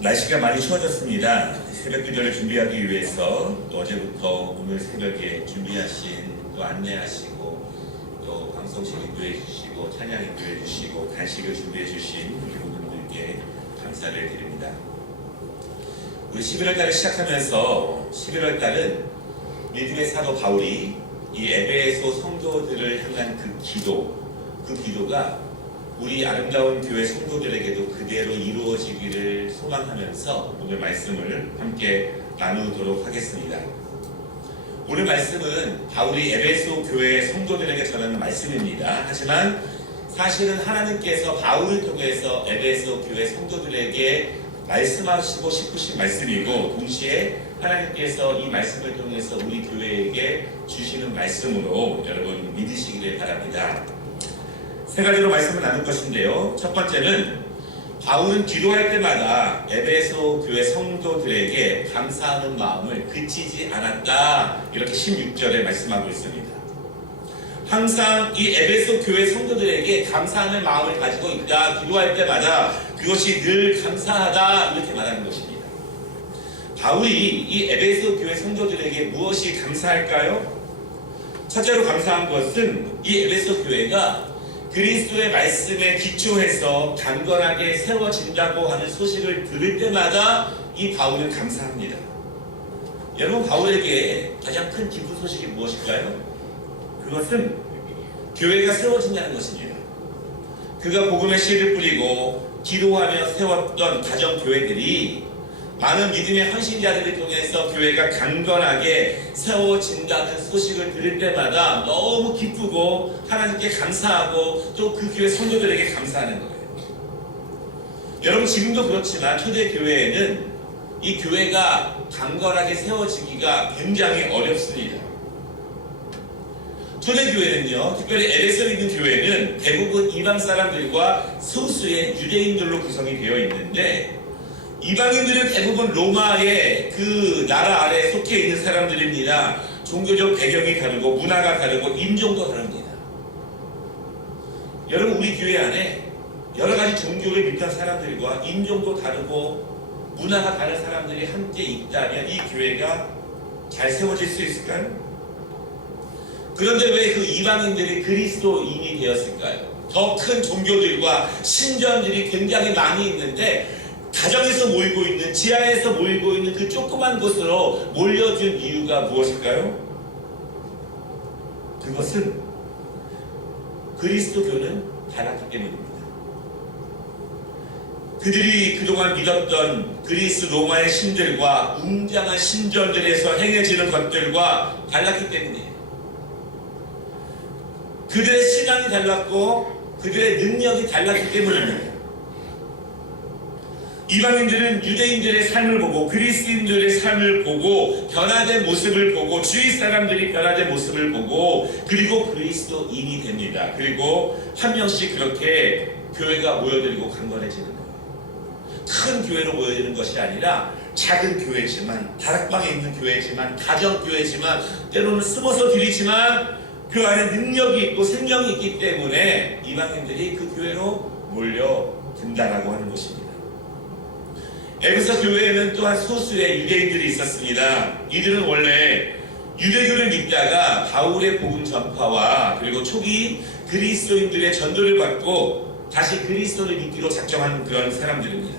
날씨가 많이 추워졌습니다. 새벽 기도를 준비하기 위해서 또 어제부터 오늘 새벽에 준비하신 또 안내하시고 또 방송실 인도해 주시고 찬양 인도해 주시고 간식을 준비해 주신 우리 분들께 감사를 드립니다. 우리 11월 달을 시작하면서 11월 달은 믿음의 사도 바울이 이 에베소 성도들을 향한 그 기도가 우리 아름다운 교회 성도들에게도 그대로 이루어지기를 소망하면서 오늘 말씀을 함께 나누도록 하겠습니다. 오늘 말씀은 바울이 에베소 교회 성도들에게 전하는 말씀입니다. 하지만 사실은 하나님께서 바울을 통해서 에베소 교회 성도들에게 말씀하시고 싶으신 말씀이고 동시에 하나님께서 이 말씀을 통해서 우리 교회에게 주시는 말씀으로 여러분 믿으시기를 바랍니다. 세 가지로 말씀을 나눌 것인데요. 첫 번째는 바울은 기도할 때마다 에베소 교회 성도들에게 감사하는 마음을 그치지 않았다. 이렇게 16절에 말씀하고 있습니다. 항상 이 에베소 교회 성도들에게 감사하는 마음을 가지고 있다. 기도할 때마다 그것이 늘 감사하다. 이렇게 말하는 것입니다. 바울이 이 에베소 교회 성도들에게 무엇이 감사할까요? 첫째로 감사한 것은 이 에베소 교회가 그리스도의 말씀에 기초해서 강건하게 세워진다고 하는 소식을 들을 때마다 이 바울은 감사합니다. 여러분, 바울에게 가장 큰 기쁜 소식이 무엇일까요? 그것은 교회가 세워진다는 것입니다. 그가 복음의 씨를 뿌리고 기도하며 세웠던 가정교회들이 많은 믿음의 헌신자들을 통해서 교회가 강건하게 세워진다는 소식을 들을 때마다 너무 기쁘고 하나님께 감사하고 또 그 교회 성도들에게 감사하는 거예요. 여러분, 지금도 그렇지만 초대교회에는 이 교회가 강건하게 세워지기가 굉장히 어렵습니다. 초대교회는요, 특별히 에베소에 있는 교회는 대부분 이방 사람들과 소수의 유대인들로 구성이 되어 있는데 이방인들은 대부분 로마의 그 나라 아래에 속해 있는 사람들입니다. 종교적 배경이 다르고 문화가 다르고 인종도 다릅니다. 여러분, 우리 교회 안에 여러 가지 종교를 믿는 사람들과 인종도 다르고 문화가 다른 사람들이 함께 있다면 이 교회가 잘 세워질 수 있을까요? 그런데 왜 그 이방인들이 그리스도인이 되었을까요? 더 큰 종교들과 신전들이 굉장히 많이 있는데 가정에서 모이고 있는, 지하에서 모이고 있는 그 조그만 곳으로 몰려든 이유가 무엇일까요? 그것은 그리스도교는 달랐기 때문입니다. 그들이 그동안 믿었던 그리스 로마의 신들과 웅장한 신전들에서 행해지는 것들과 달랐기 때문이에요. 그들의 신앙이 달랐고 그들의 능력이 달랐기 때문입니다. 이방인들은 유대인들의 삶을 보고 그리스인들의 삶을 보고 변화된 모습을 보고 주위 사람들이 변화된 모습을 보고 그리고 그리스도인이 됩니다. 그리고 한 명씩 그렇게 교회가 모여들고 강건해지는 거예요. 큰 교회로 모여드는 것이 아니라 작은 교회지만, 다락방에 있는 교회지만, 가정교회지만, 때로는 숨어서 드리지만 그 안에 능력이 있고 생명이 있기 때문에 이방인들이 그 교회로 몰려든다라고 하는 것입니다. 에베소 교회에는 또한 소수의 유대인들이 있었습니다. 이들은 원래 유대교를 믿다가 바울의 복음 전파와 그리고 초기 그리스도인들의 전도를 받고 다시 그리스도를 믿기로 작정한 그런 사람들입니다.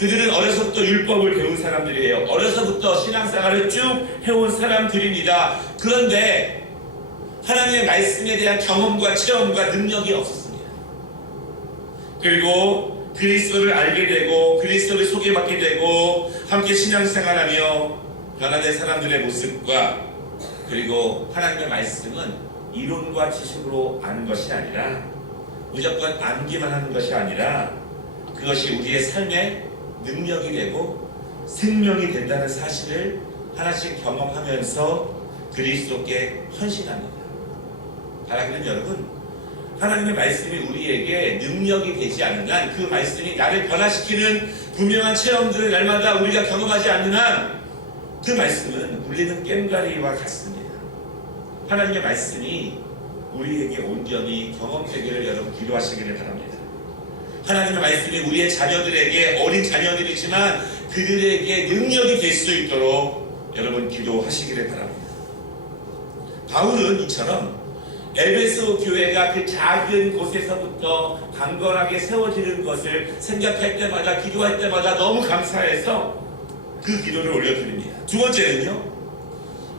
그들은 어려서부터 율법을 배운 사람들이에요. 어려서부터 신앙생활을 쭉 해온 사람들입니다. 그런데 하나님의 말씀에 대한 경험과 체험과 능력이 없었습니다. 그리고 그리스도를 알게 되고 그리스도를 소개받게 되고 함께 신앙생활하며 변화된 사람들의 모습과 그리고 하나님의 말씀은 이론과 지식으로 아는 것이 아니라 무조건 암기만 하는 것이 아니라 그것이 우리의 삶의 능력이 되고 생명이 된다는 사실을 하나씩 경험하면서 그리스도께 헌신합니다. 바라기는 여러분, 하나님의 말씀이 우리에게 능력이 되지 않는 한, 그 말씀이 나를 변화시키는 분명한 체험들을 날마다 우리가 경험하지 않는 한 그 말씀은 울리는 깸가리와 같습니다. 하나님의 말씀이 우리에게 온전히 경험되기를 여러분 기도하시기를 바랍니다. 하나님의 말씀이 우리의 자녀들에게, 어린 자녀들이지만 그들에게 능력이 될 수 있도록 여러분 기도하시기를 바랍니다. 바울은 이처럼 에베소 교회가 그 작은 곳에서부터 강건하게 세워지는 것을 생각할 때마다, 기도할 때마다 너무 감사해서 그 기도를 올려드립니다. 두 번째는요,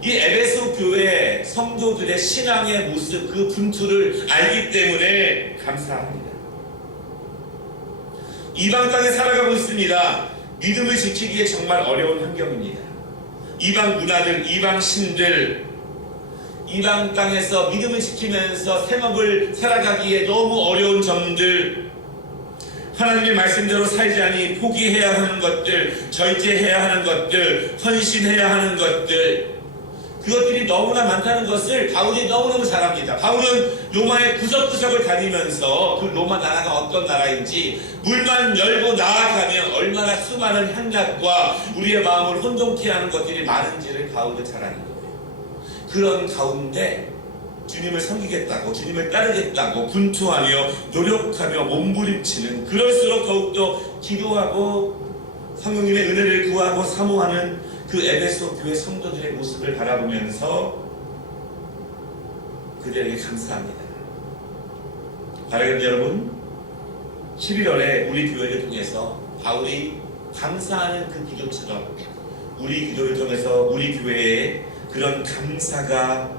이 에베소 교회 성도들의 신앙의 모습, 그 분투를 알기 때문에 감사합니다. 이방 땅에 살아가고 있습니다. 믿음을 지키기에 정말 어려운 환경입니다. 이방 문화들, 이방 신들, 이방 땅에서 믿음을 지키면서 생업을 살아가기에 너무 어려운 점들, 하나님의 말씀대로 살자니 포기해야 하는 것들, 절제해야 하는 것들, 헌신해야 하는 것들, 그것들이 너무나 많다는 것을 바울이 너무너무 잘 압니다. 바울은 로마의 구석구석을 다니면서 그 로마 나라가 어떤 나라인지, 물만 열고 나아가면 얼마나 수많은 향락과 우리의 마음을 혼동케 하는 것들이 많은지를 바울은 잘 아는 거예요. 그런 가운데 주님을 섬기겠다고, 주님을 따르겠다고 분투하며 노력하며 몸부림치는, 그럴수록 더욱더 기도하고 성령님의 은혜를 구하고 사모하는 그 에베소 교회 성도들의 모습을 바라보면서 그들에게 감사합니다. 바라는 여러분, 11월에 우리 교회를 통해서 바울이 감사하는 그 기도처럼 우리 기도를 통해서 우리 교회에 그런 감사가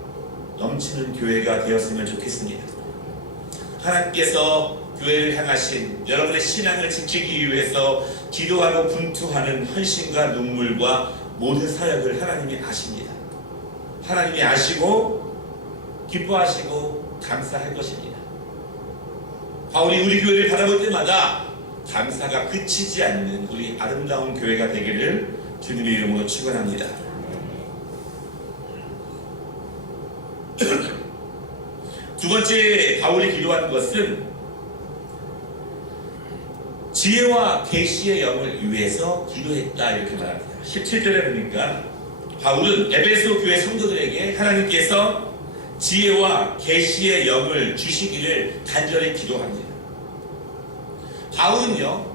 넘치는 교회가 되었으면 좋겠습니다. 하나님께서 교회를 향하신 여러분의 신앙을 지키기 위해서 기도하고 분투하는 헌신과 눈물과 모든 사역을 하나님이 아십니다. 하나님이 아시고 기뻐하시고 감사할 것입니다. 바울이 우리 교회를 바라볼 때마다 감사가 그치지 않는 우리 아름다운 교회가 되기를 주님의 이름으로 축원합니다. 두 번째 바울이 기도한 것은 지혜와 계시의 영을 위해서 기도했다, 이렇게 말합니다. 17절에 보니까 바울은 에베소 교회 성도들에게 하나님께서 지혜와 계시의 영을 주시기를 간절히 기도합니다. 바울은요,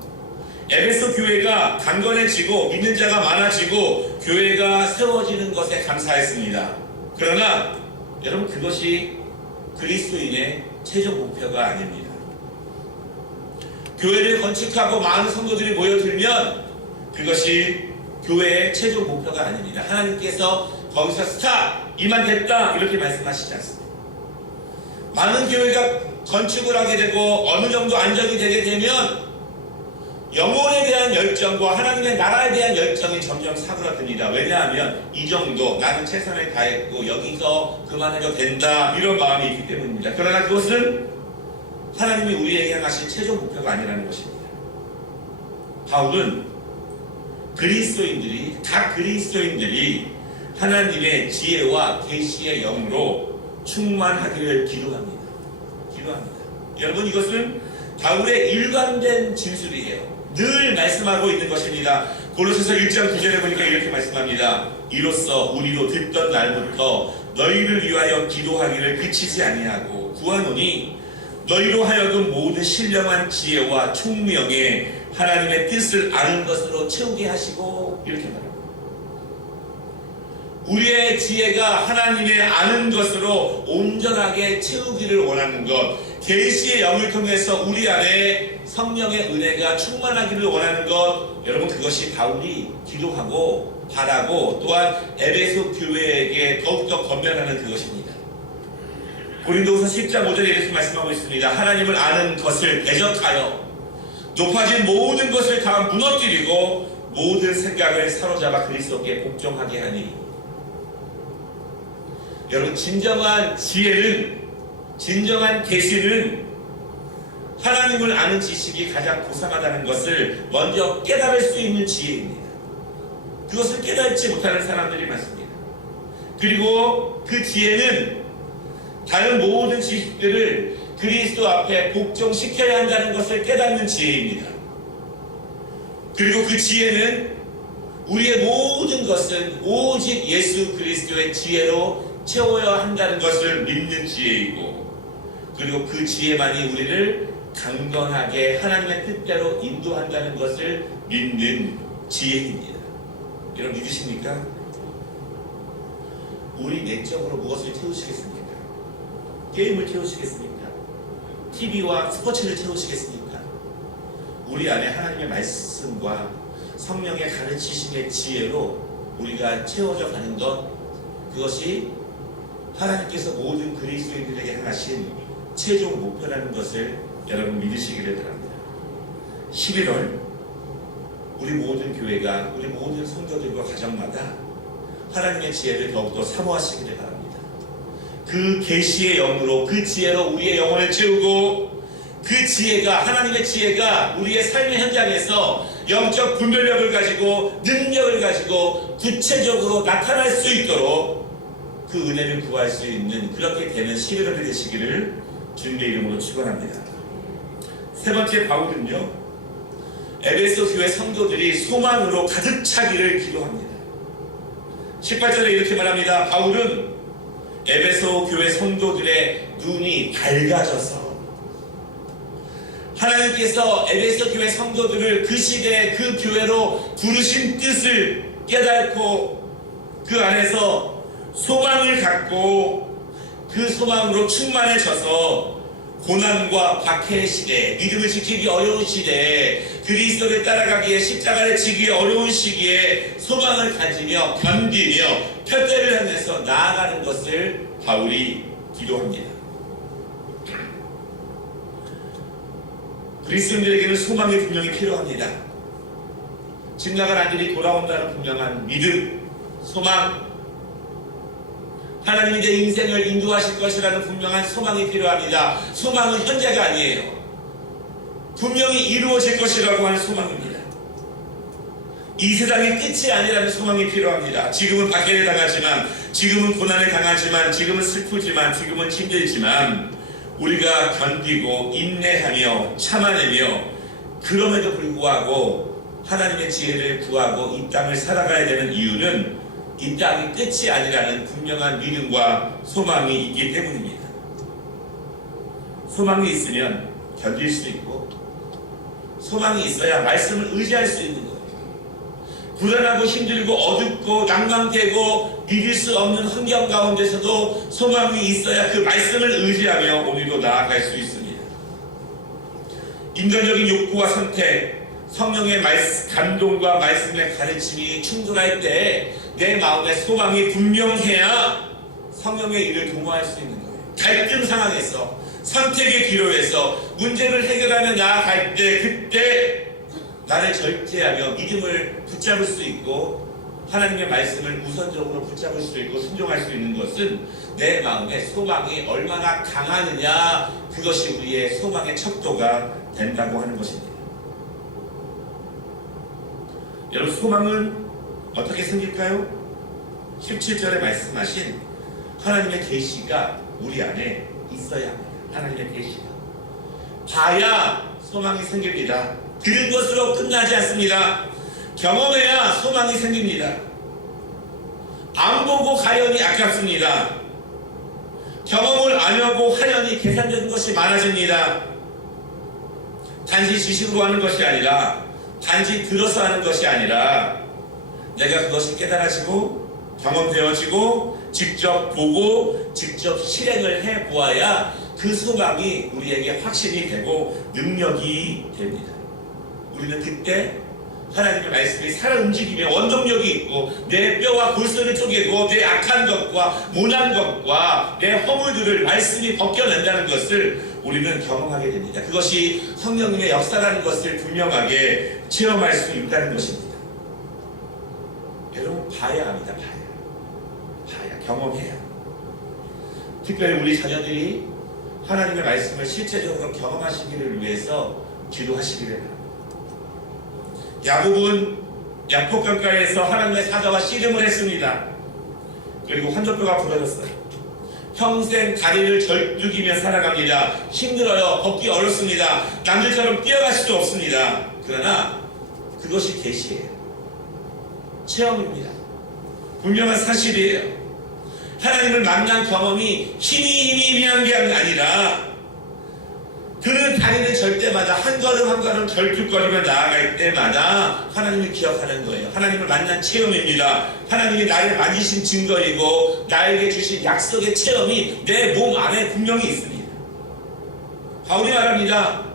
에베소 교회가 강건해지고 믿는 자가 많아지고 교회가 세워지는 것에 감사했습니다. 그러나 여러분, 그것이 그리스도인의 최종 목표가 아닙니다. 교회를 건축하고 많은 성도들이 모여들면 그것이 교회의 최종 목표가 아닙니다. 하나님께서 거기서 스탑! 이만 됐다! 이렇게 말씀하시지 않습니다. 많은 교회가 건축을 하게 되고 어느 정도 안정이 되게 되면 영혼에 대한 열정과 하나님의 나라에 대한 열정이 점점 사그라듭니다. 왜냐하면 이 정도 나는 최선을 다했고 여기서 그만해도 된다, 이런 마음이 있기 때문입니다. 그러나 그것은 하나님이 우리에게 향하신 최종 목표가 아니라는 것입니다. 바울은 각 그리스도인들이 하나님의 지혜와 계시의 영으로 충만하기를 기도합니다. 여러분, 이것은 바울의 일관된 진술이에요. 늘 말씀하고 있는 것입니다. 골로새서 1장 9절에 보니까 이렇게 말씀합니다. 이로써 우리도 듣던 날부터 너희를 위하여 기도하기를 그치지 아니하고 구하노니 너희로 하여금 모든 신령한 지혜와 총명에 하나님의 뜻을 아는 것으로 채우게 하시고, 이렇게 말합니다. 우리의 지혜가 하나님의 아는 것으로 온전하게 채우기를 원하는 것, 계시의 영을 통해서 우리 안에 성령의 은혜가 충만하기를 원하는 것, 여러분, 그것이 바울이 기도하고 바라고 또한 에베소 교회에게 더욱더 건면하는 그것입니다. 고린도후서 10장 5절에 이렇게 말씀하고 있습니다. 하나님을 아는 것을 대적하여 높아진 모든 것을 다 무너뜨리고 모든 생각을 사로잡아 그리스도께 복종하게 하니. 여러분, 진정한 지혜는, 진정한 계시는 하나님을 아는 지식이 가장 고상하다는 것을 먼저 깨달을 수 있는 지혜입니다. 그것을 깨닫지 못하는 사람들이 많습니다. 그리고 그 지혜는 다른 모든 지식들을 그리스도 앞에 복종시켜야 한다는 것을 깨닫는 지혜입니다. 그리고 그 지혜는 우리의 모든 것은 오직 예수 그리스도의 지혜로 채워야 한다는 것을 믿는 지혜이고, 그리고 그 지혜만이 우리를 강건하게 하나님의 뜻대로 인도한다는 것을 믿는 지혜입니다. 여러분 믿으십니까? 우리 내적으로 무엇을 채우시겠습니까? 게임을 채우시겠습니까? TV와 스포츠를 채우시겠습니까? 우리 안에 하나님의 말씀과 성령의 가르치심의 지혜로 우리가 채워져 가는 것, 그것이 하나님께서 모든 그리스도인들에게 향하신 최종 목표라는 것을 여러분 믿으시기를 바랍니다. 11월 우리 모든 교회가, 우리 모든 성도들과 가정마다 하나님의 지혜를 더욱더 사모하시기를 바랍니다. 그 계시의 영으로, 그 지혜로 우리의 영혼을 채우고, 그 지혜가, 하나님의 지혜가 우리의 삶의 현장에서 영적 분별력을 가지고 능력을 가지고 구체적으로 나타날 수 있도록 그 은혜를 구할 수 있는, 그렇게 되는 11월이 되시기를 주님의 이름으로 축원합니다. 세 번째, 바울은요, 에베소 교회 성도들이 소망으로 가득 차기를 기도합니다. 18절에 이렇게 말합니다. 바울은 에베소 교회 성도들의 눈이 밝아져서 하나님께서 에베소 교회 성도들을 그 시대에 그 교회로 부르신 뜻을 깨닫고 그 안에서 소망을 갖고 그 소망으로 충만해져서 고난과 박해의 시대, 믿음을 지키기 어려운 시대에, 그리스도를 따라가기에 십자가를 지기 어려운 시기에 소망을 가지며 견디며 표대를 향해서 나아가는 것을 바울이 기도합니다. 그리스도인들에게는 소망이 분명히 필요합니다. 집 나간 아들이 돌아온다는 분명한 믿음, 소망, 하나님이 내 인생을 인도하실 것이라는 분명한 소망이 필요합니다. 소망은 현재가 아니에요. 분명히 이루어질 것이라고 하는 소망입니다. 이 세상의 끝이 아니라는 소망이 필요합니다. 지금은 박해를 당하지만, 지금은 고난을 당하지만, 지금은 슬프지만, 지금은 힘들지만 우리가 견디고 인내하며 참아내며 그럼에도 불구하고 하나님의 지혜를 구하고 이 땅을 살아가야 되는 이유는 이 땅이 끝이 아니라는 분명한 믿음과 소망이 있기 때문입니다. 소망이 있으면 견딜 수 있고, 소망이 있어야 말씀을 의지할 수 있는 거예요. 불안하고 힘들고 어둡고 낭망되고 믿을 수 없는 환경 가운데서도 소망이 있어야 그 말씀을 의지하며 오늘도 나아갈 수 있습니다. 인간적인 욕구와 선택, 성령의 감동과 말씀의 가르침이 충돌할 때 내 마음의 소망이 분명해야 성령의 일을 도모할 수 있는 거예요. 갈등 상황에서, 선택의 기로에서 문제를 해결하며 나아갈 때, 그때 나를 절제하며 믿음을 붙잡을 수 있고 하나님의 말씀을 우선적으로 붙잡을 수 있고 순종할 수 있는 것은 내 마음의 소망이 얼마나 강하느냐, 그것이 우리의 소망의 척도가 된다고 하는 것입니다. 여러분, 소망은 어떻게 생길까요? 17절에 말씀하신 하나님의 계시가 우리 안에 있어야 합니다. 하나님의 계시가 봐야 소망이 생깁니다. 들은 것으로 끝나지 않습니다. 경험해야 소망이 생깁니다. 안 보고 가연이 아깝습니다. 경험을 안 하고 하연이 계산되는 것이 많아집니다. 단지 지식으로 하는 것이 아니라, 단지 들어서 하는 것이 아니라, 내가 그것이 깨달아지고 경험되어지고 직접 보고 직접 실행을 해보아야 그 소망이 우리에게 확신이 되고 능력이 됩니다. 우리는 그때 하나님의 말씀이 살아 움직이며 원동력이 있고 내 뼈와 골선을 쪼개고 내 악한 것과 모난 것과 내 허물들을 말씀이 벗겨낸다는 것을 우리는 경험하게 됩니다. 그것이 성령님의 역사라는 것을 분명하게 체험할 수 있다는 것입니다. 여러분, 봐야 합니다. 봐야, 경험해야. 특별히 우리 자녀들이 하나님의 말씀을 실제적으로 경험하시기를 위해서 기도하시기를 바랍니다. 야곱은 야복강가에서 하나님의 사자와 씨름을 했습니다. 그리고 환절뼈가 부러졌어요. 평생 다리를 절뚝이며 살아갑니다. 힘들어요. 걷기 어렵습니다. 남들처럼 뛰어갈 수도 없습니다. 그러나 그것이 계시예요. 체험입니다. 분명한 사실이에요. 하나님을 만난 경험이 힘이 한 게 아니라 그는 다니는 절때마다 한 걸음 한 걸음 결핍거리며 나아갈 때마다 하나님을 기억하는 거예요. 하나님을 만난 체험입니다. 하나님이 나를 만지신 증거이고 나에게 주신 약속의 체험이 내 몸 안에 분명히 있습니다. 바울이 말합니다.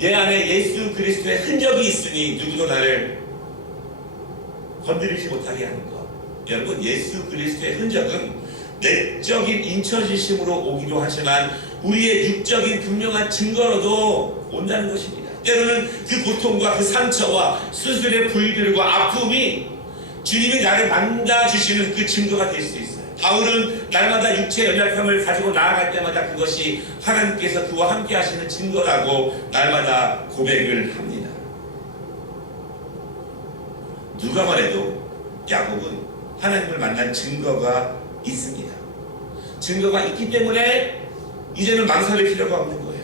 내 안에 예수 그리스도의 흔적이 있으니 누구도 나를 건드리지 못하게 하는 것. 여러분, 예수 그리스도의 흔적은 내적인 인처지심으로 오기도 하지만 우리의 육적인 분명한 증거로도 온다는 것입니다. 때로는 그 고통과 그 상처와 수술의 부위들과 아픔이 주님이 나를 만나주시는 그 증거가 될 수 있어요. 바울은 날마다 육체 연약함을 가지고 나아갈 때마다 그것이 하나님께서 그와 함께 하시는 증거라고 날마다 고백을 합니다. 누가 말해도 야곱은 하나님을 만난 증거가 있습니다. 증거가 있기 때문에 이제는 망설일 필요가 없는 거예요.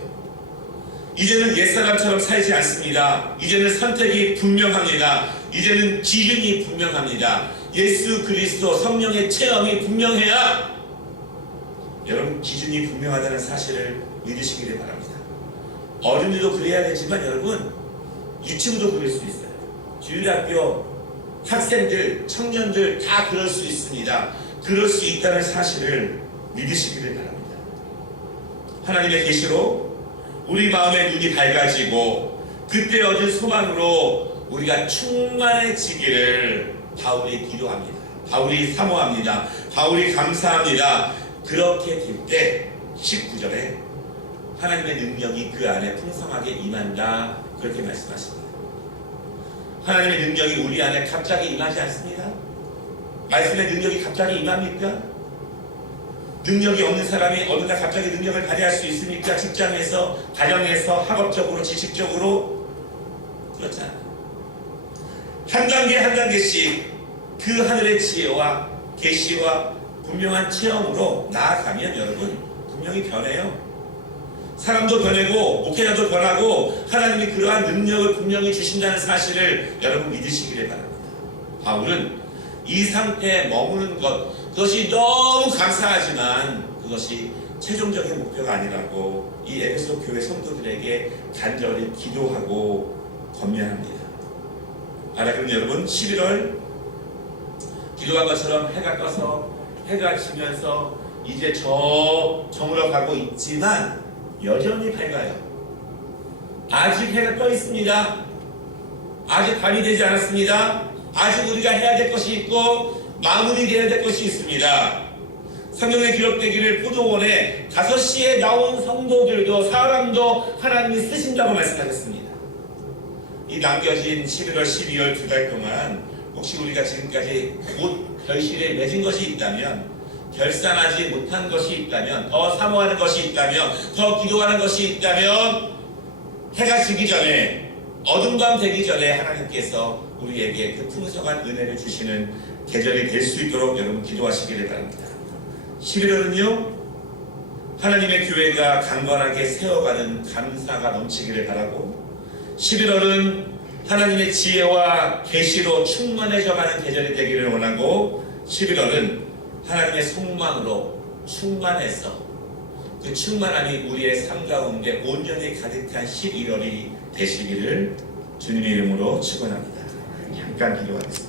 이제는 옛사람처럼 살지 않습니다. 이제는 선택이 분명합니다. 이제는 기준이 분명합니다. 예수 그리스도 성령의 체험이 분명해야 여러분 기준이 분명하다는 사실을 믿으시기를 바랍니다. 어른들도 그래야 되지만 여러분 유치부도 그럴 수 있어요. 주일학교 학생들, 청년들 다 그럴 수 있습니다. 그럴 수 있다는 사실을 믿으시기를 바랍니다. 하나님의 계시로 우리 마음의 눈이 밝아지고 그때 얻은 소망으로 우리가 충만해지기를 바울이 기도합니다. 바울이 사모합니다. 바울이 감사합니다. 그렇게 될 때 19절에 하나님의 능력이 그 안에 풍성하게 임한다 그렇게 말씀하십니다. 하나님의 능력이 우리 안에 갑자기 임하지 않습니다. 말씀의 능력이 갑자기 임합니까? 능력이 없는 사람이 어느 날 갑자기 능력을 발휘할 수 있습니까? 직장에서, 가정에서, 학업적으로, 지식적으로 그렇잖아요. 한 단계 한 단계씩 그 하늘의 지혜와 계시와 분명한 체험으로 나아가면 여러분 분명히 변해요. 사람도 변하고 목회자도 변하고 하나님이 그러한 능력을 분명히 주신다는 사실을 여러분 믿으시기를 바랍니다. 바울은 이 상태에 머무는 것 그것이 너무 감사하지만 그것이 최종적인 목표가 아니라고 이 에베소 교회 성도들에게 간절히 기도하고 권면합니다. 그럼 여러분 11월 기도한 것처럼 해가 떠서 해가 지면서 이제 저물어 가고 있지만 여전히 밝아요. 아직 해가 떠 있습니다. 아직 밤이 되지 않았습니다. 아직 우리가 해야 될 것이 있고 마무리되어야 될 것이 있습니다. 성경에 기록되기를 포도원에 5시에 나온 성도들도 사람도 하나님이 쓰신다고 말씀하셨습니다. 이 남겨진 11월, 12월 2달 동안 혹시 우리가 지금까지 곧 결실에 맺은 것이 있다면 결산하지 못한 것이 있다면 더 사모하는 것이 있다면 더 기도하는 것이 있다면 해가 지기 전에 어둠 밤 되기 전에 하나님께서 우리에게 그 풍성한 은혜를 주시는 계절이 될 수 있도록 여러분 기도하시기를 바랍니다. 11월은요 하나님의 교회가 강건하게 세워가는 감사가 넘치기를 바라고 11월은 하나님의 지혜와 계시로 충만해져가는 계절이 되기를 원하고 11월은 하나님의 속망으로 충만해서 그 충만함이 우리의 삶 가운데 온전히 가득한 11월이 되시기를 주님의 이름으로 축원합니다. 잠깐 기도하겠습니다.